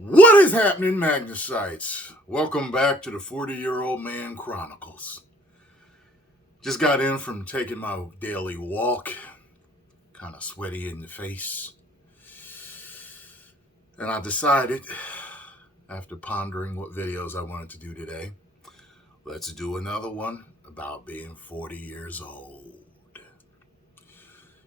What is happening, Magnusites? Welcome back to the 40-Year-Old Man Chronicles. Just got in from taking my daily walk, kind of sweaty in the face. And I decided, after pondering what videos I wanted to do today, let's do another one about being 40 years old.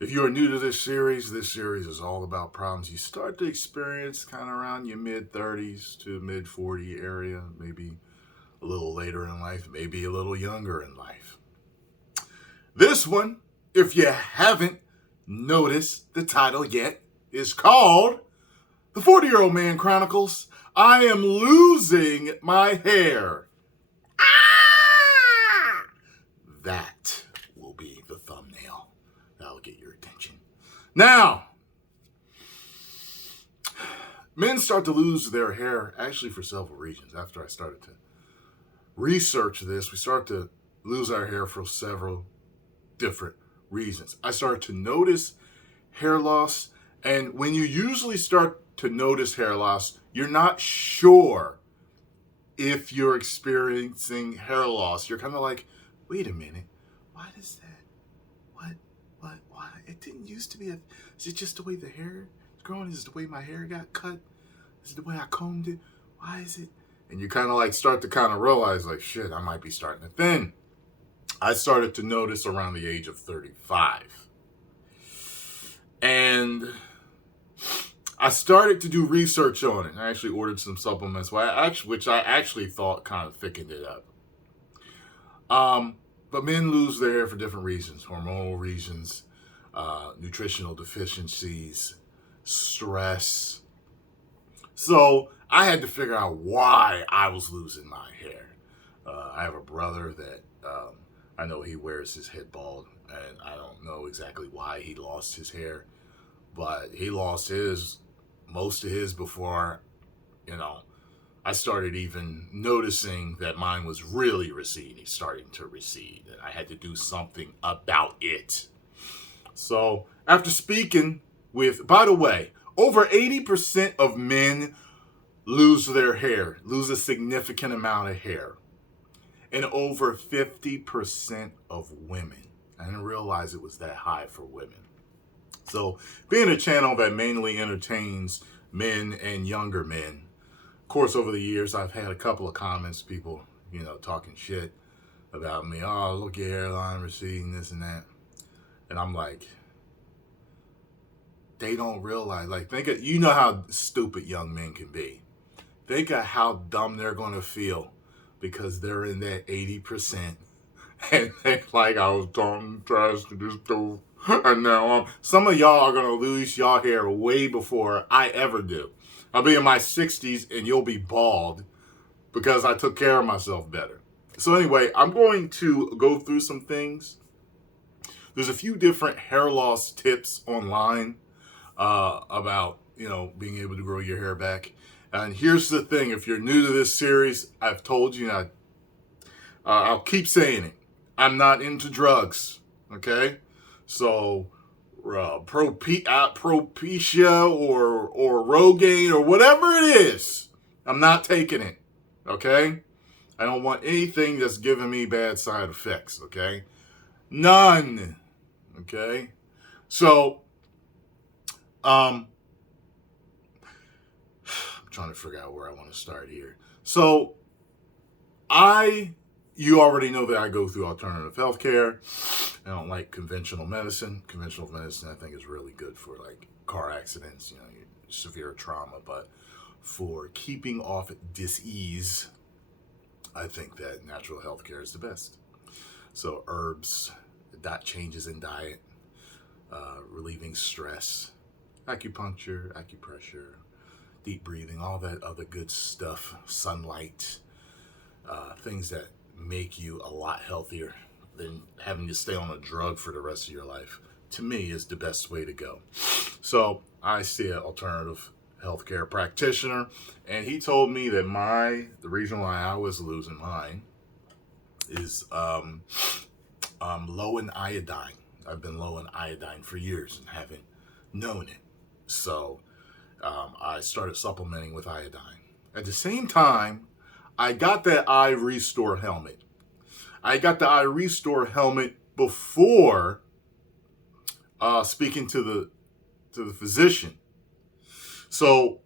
If you are new to this series is all about problems you start to experience kind of around your mid-30s to mid-40 area, maybe a little later in life, maybe a little younger in life. This one, if you haven't noticed the title yet, is called The 40-Year-Old Man Chronicles. I am losing my hair. Ah! That will be the thumbnail. That'll get your attention. Now, men start to lose their hair actually for several reasons. After I started to research this, we start to lose our hair for several different reasons. I started to notice hair loss, and when you usually start to notice hair loss, you're not sure if you're experiencing hair loss. You're kind of like, wait a minute, why does that? Why? It didn't used to be is it just the way the hair is growing? Is it the way my hair got cut? Is it the way I combed it? Why is it? And you kind of like start to kind of realize like, shit, I might be starting to thin. I started to notice around the age of 35. And I started to do research on it. I actually ordered some supplements, which I actually thought kind of thickened it up. But men lose their hair for different reasons, hormonal reasons, nutritional deficiencies, stress. So I had to figure out why I was losing my hair. I have a brother that I know he wears his head bald, and I don't know exactly why he lost his hair, but he lost most of his before, I started even noticing that mine was really receding, starting to recede, and I had to do something about it. So after speaking with, by the way, over 80% of men lose their hair, lose a significant amount of hair, and over 50% of women. I didn't realize it was that high for women. So being a channel that mainly entertains men and younger men, of course, over the years, I've had a couple of comments, people, talking shit about me. Oh, look, your hairline receding, this and that. And I'm like, they don't realize, think of, how stupid young men can be. Think of how dumb they're going to feel because they're in that 80%. And they like, I was talking trash to this dude. And now some of y'all are going to lose y'all hair way before I ever do. I'll be in my 60s and you'll be bald because I took care of myself better. So anyway, I'm going to go through some things. There's a few different hair loss tips online about, being able to grow your hair back. And here's the thing. If you're new to this series, I've told you, I'll keep saying it. I'm not into drugs, okay? So Propecia or Rogaine or whatever it is, I'm not taking it, okay? I don't want anything that's giving me bad side effects, okay? None, okay? So, I'm trying to figure out where I want to start here. So, you already know that I go through alternative healthcare. I don't like conventional medicine. Conventional medicine, I think, is really good for car accidents, severe trauma. But for keeping off disease, I think that natural healthcare is the best. So herbs, changes in diet, relieving stress, acupuncture, acupressure, deep breathing, all that other good stuff, sunlight, things that make you a lot healthier than having to stay on a drug for the rest of your life, to me, is the best way to go. So I see an alternative healthcare practitioner, and he told me that the reason why I was losing mine is low in iodine. I've been low in iodine for years and haven't known it. So I started supplementing with iodine. At the same time, I got that eye restore helmet. I got the eye restore helmet before speaking to the physician. So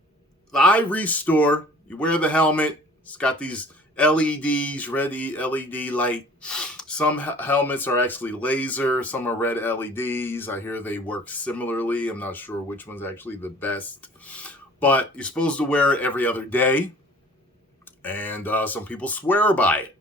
the eye restore, you wear the helmet. It's got these LEDs, red LED light. Some helmets are actually laser. Some are red LEDs. I hear they work similarly. I'm not sure which one's actually the best. But you're supposed to wear it every other day. And some people swear by it.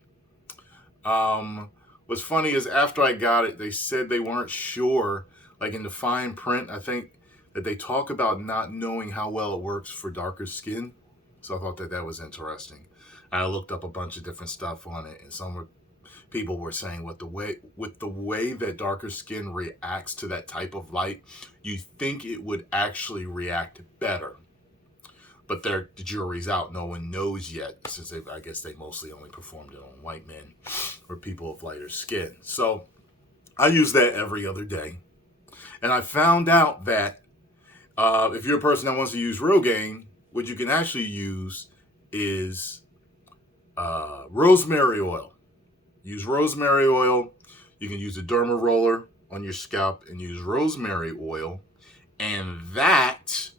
What's funny is after I got it, they said they weren't sure. Like in the fine print, I think that they talk about not knowing how well it works for darker skin. So I thought that was interesting. I looked up a bunch of different stuff on it, and people were saying with the way that darker skin reacts to that type of light, you think it would actually react better. But the jury's out. No one knows yet, since I guess they mostly only performed it on white men or people of lighter skin. So I use that every other day. And I found out that if you're a person that wants to use Rogaine, what you can actually use is rosemary oil. Use rosemary oil. You can use a derma roller on your scalp and use rosemary oil. And that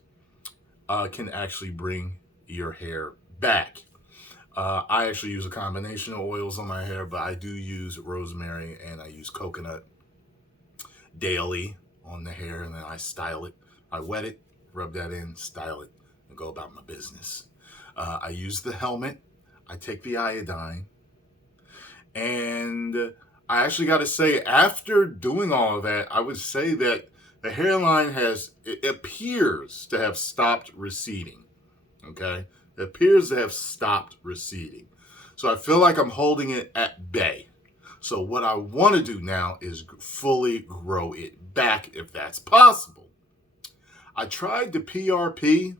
can actually bring your hair back. I actually use a combination of oils on my hair, but I do use rosemary and I use coconut daily on the hair, and then I style it. I wet it, rub that in, style it, and go about my business. I use the helmet. I take the iodine. And I actually got to say, after doing all of that, I would say that the hairline it appears to have stopped receding. Okay? It appears to have stopped receding. So I feel like I'm holding it at bay. So what I want to do now is fully grow it back if that's possible. I tried the PRP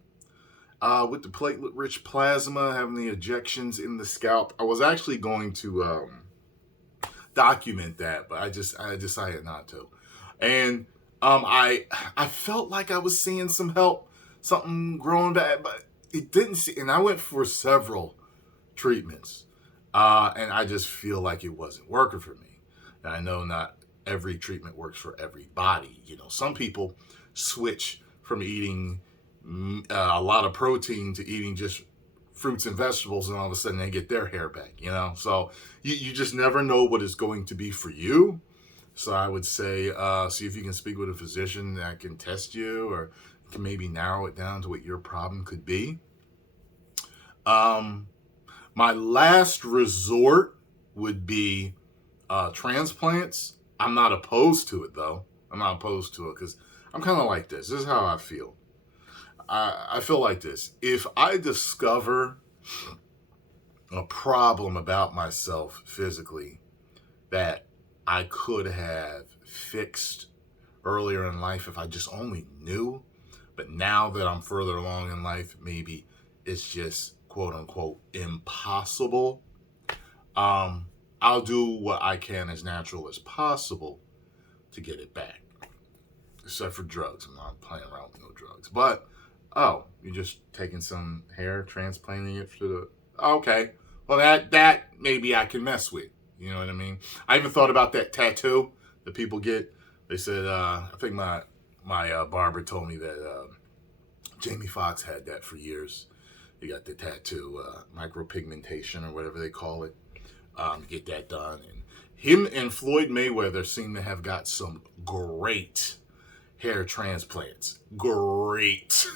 with the platelet-rich plasma, having the ejections in the scalp. I was actually going to document that, but I decided not to. And I felt like I was seeing some help, something growing back, but it didn't see. And I went for several treatments, and I just feel like it wasn't working for me. And I know not every treatment works for everybody. You know, some people switch from eating a lot of protein to eating just fruits and vegetables, and all of a sudden they get their hair back, you know? So you just never know what it's going to be for you. So I would say, see if you can speak with a physician that can test you or can maybe narrow it down to what your problem could be. My last resort would be transplants. I'm not opposed to it, though. I'm not opposed to it because I'm kind of like this. This is how I feel. I feel like this. If I discover a problem about myself physically that I could have fixed earlier in life if I just only knew, but now that I'm further along in life, maybe it's just quote unquote impossible. I'll do what I can as natural as possible to get it back. Except for drugs. I'm not playing around with no drugs. But you're just taking some hair, transplanting it to the... Okay. Well, that maybe I can mess with. You know what I mean? I even thought about that tattoo that people get. They said, I think my barber told me that Jamie Foxx had that for years. He got the tattoo, micropigmentation or whatever they call it, to get that done. And him and Floyd Mayweather seem to have got some great hair transplants. Great.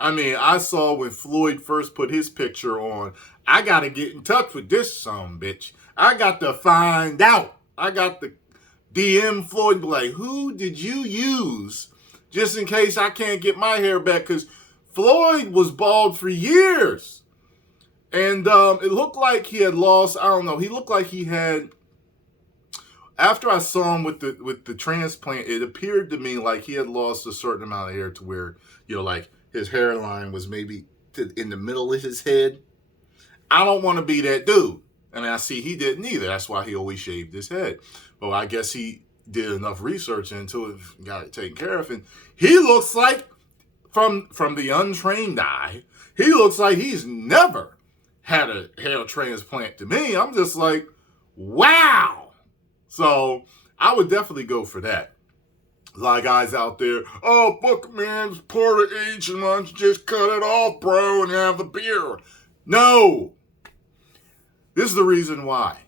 I mean, I saw when Floyd first put his picture on, I got to get in touch with this son bitch. I got to find out. I got to DM Floyd and be like, who did you use just in case I can't get my hair back? Because Floyd was bald for years. And it looked like he had lost, I don't know, he looked like he had... After I saw him with the transplant, it appeared to me like he had lost a certain amount of hair to where, you know, like his hairline was maybe in the middle of his head. I don't want to be that dude. And I see he didn't either. That's why he always shaved his head. Well, I guess he did enough research into it, got it taken care of. And he looks like from the untrained eye, he looks like he's never had a hair transplant to me. I'm just like, wow. So I would definitely go for that. A lot of guys out there, oh, fuck, man, it's part of aging. Why don't you just cut it off, bro, and have a beer? No. This is the reason why.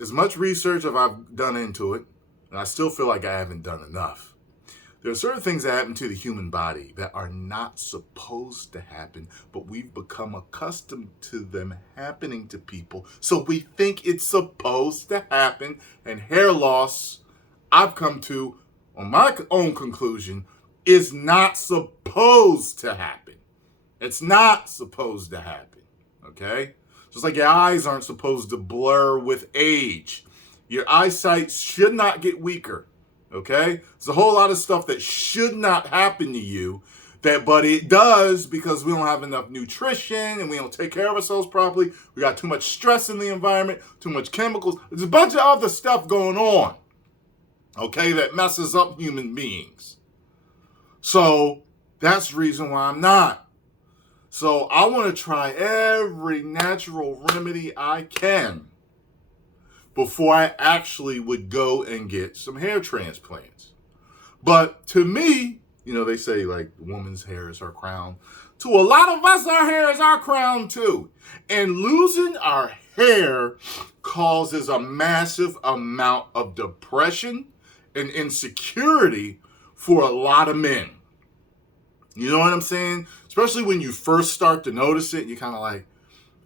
As much research as I've done into it, and I still feel like I haven't done enough. There are certain things that happen to the human body that are not supposed to happen, but we've become accustomed to them happening to people. So we think it's supposed to happen, and hair loss, I've come to, on my own conclusion, is not supposed to happen. It's not supposed to happen, okay? Just like your eyes aren't supposed to blur with age. Your eyesight should not get weaker, okay? There's a whole lot of stuff that should not happen to you, but it does because we don't have enough nutrition and we don't take care of ourselves properly. We got too much stress in the environment, too much chemicals. There's a bunch of other stuff going on, okay, that messes up human beings. So that's the reason why I'm not. So I want to try every natural remedy I can before I actually would go and get some hair transplants. But to me, they say like woman's hair is her crown. To a lot of us, our hair is our crown too. And losing our hair causes a massive amount of depression and insecurity for a lot of men. You know what I'm saying? Especially when you first start to notice it, you're kind of like,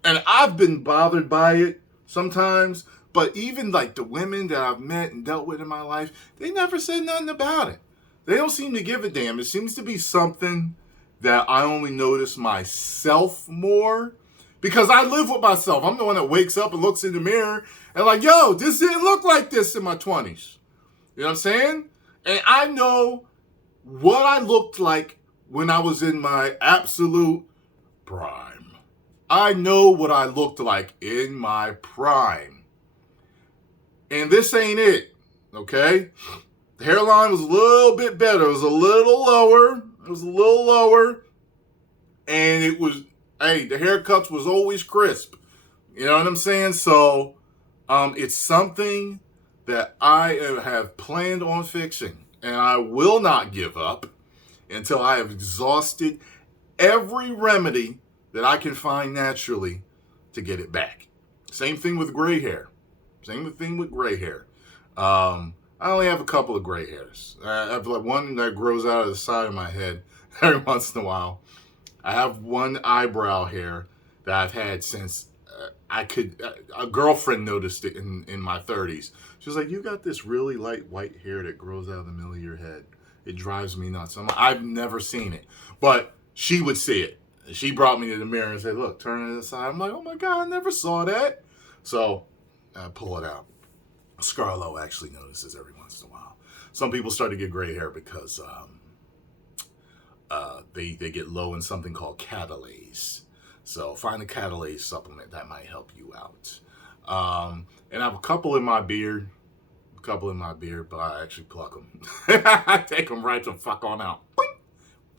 and I've been bothered by it sometimes, but even like the women that I've met and dealt with in my life, they never said nothing about it. They don't seem to give a damn. It seems to be something that I only notice myself more because I live with myself. I'm the one that wakes up and looks in the mirror and like, yo, this didn't look like this in my 20s. You know what I'm saying? And I know what I looked like when I was in my absolute prime. I know what I looked like in my prime. And this ain't it, okay? The hairline was a little bit better. It was a little lower. And it was, the haircuts was always crisp. You know what I'm saying? So it's something that I have planned on fixing. And I will not give up until I have exhausted every remedy that I can find naturally to get it back. Same thing with gray hair. I only have a couple of gray hairs. I have like one that grows out of the side of my head every once in a while. I have one eyebrow hair that I've had since a girlfriend noticed it in my 30s. She was like, you got this really light white hair that grows out of the middle of your head. It drives me nuts. I've never seen it, but she would see it. She brought me to the mirror and said, look, turn it aside. I'm like, oh my God, I never saw that. So I pull it out. Scarlo actually notices every once in a while. Some people start to get gray hair because they get low in something called catalase. So find a catalase supplement that might help you out. And I have a couple in my beard, but I actually pluck them. I take them right the fuck on out. Boink,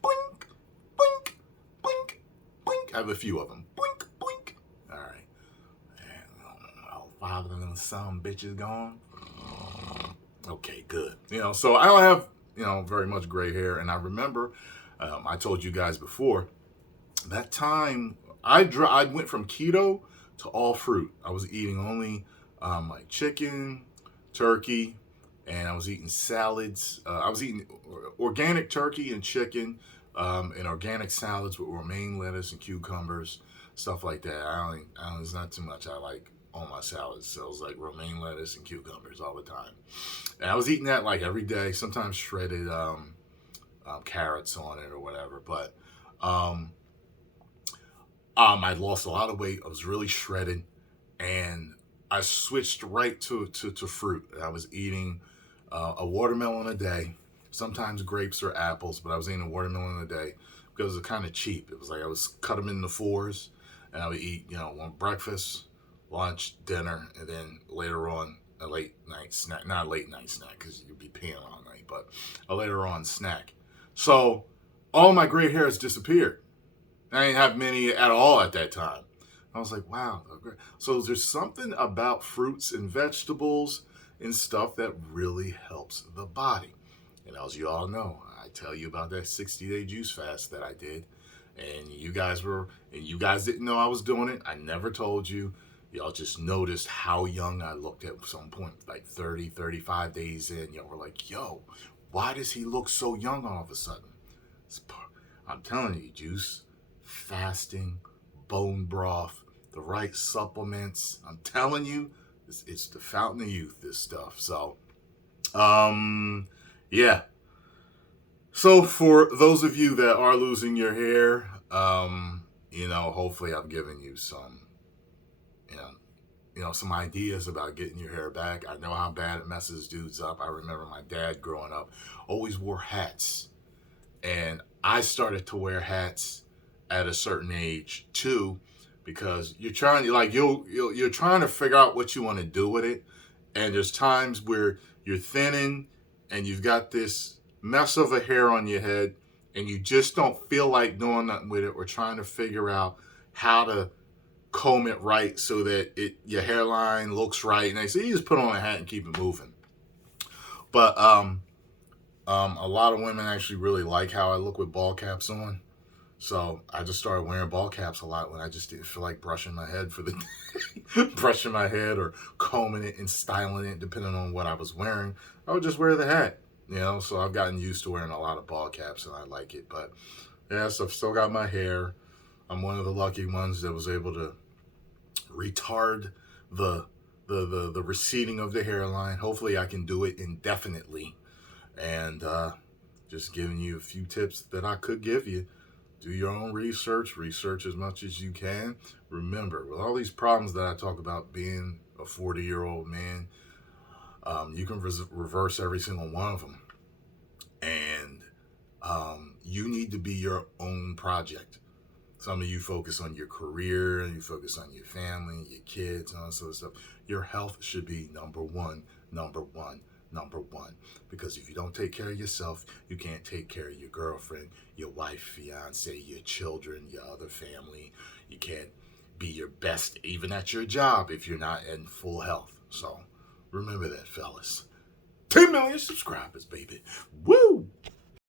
boink, boink, boink, boink. I have a few of them. Boink, boink. All right. And all 5 of them some bitches gone. Okay, good. So I don't have, very much gray hair. And I remember, I told you guys before, that time I went from keto to all fruit. I was eating only like chicken, turkey, and I was eating salads. I was eating organic turkey and chicken and organic salads with romaine lettuce and cucumbers, stuff like that. It's not too much. I like all my salads, so it was like romaine lettuce and cucumbers all the time. And I was eating that like every day, sometimes shredded carrots on it or whatever. But I lost a lot of weight. I was really shredded, and I switched right to fruit. I was eating a watermelon a day, sometimes grapes or apples, but I was eating a watermelon a day because it was kind of cheap. It was like I was cut them into 4s, and I would eat, one breakfast, lunch, dinner, and then later on a late night snack. Not a late night snack because you'd be peeing all night, but a later on snack. So all my gray hair has disappeared. I didn't have many at all at that time. I was like, wow. Okay. So there's something about fruits and vegetables and stuff that really helps the body. And as you all know, I tell you about that 60-day juice fast that I did. And you guys didn't know I was doing it. I never told you. Y'all just noticed how young I looked at some point, like 30, 35 days in. Y'all were like, yo, why does he look so young all of a sudden? I'm telling you, juice, fasting, bone broth, the right supplements. I'm telling you, it's the fountain of youth, this stuff. So, yeah. So for those of you that are losing your hair, hopefully I've given you some, some ideas about getting your hair back. I know how bad it messes dudes up. I remember my dad growing up always wore hats, and I started to wear hats at a certain age too, because you're trying to you're trying to figure out what you want to do with it, and there's times where you're thinning and you've got this mess of a hair on your head and you just don't feel like doing nothing with it, or trying to figure out how to comb it right so that your hairline looks right. And they say you just put on a hat and keep it moving. But a lot of women actually really like how I look with ball caps on. So I just started wearing ball caps a lot when I just didn't feel like brushing my head for the day. Brushing my head or combing it and styling it depending on what I was wearing. I would just wear the hat, so I've gotten used to wearing a lot of ball caps and I like it. But yeah, so I've still got my hair. I'm one of the lucky ones that was able to retard the receding of the hairline. Hopefully I can do it indefinitely. And just giving you a few tips that I could give you. Do your own research as much as you can. Remember, with all these problems that I talk about being a 40-year-old man, you can reverse every single one of them. And you need to be your own project. Some of you focus on your career and you focus on your family, your kids, and all that sort of stuff. Your health should be number one. Because if you don't take care of yourself, you can't take care of your girlfriend, your wife, fiance, your children, your other family. You can't be your best even at your job if you're not in full health. So remember that, fellas. 10 million subscribers, baby. Woo!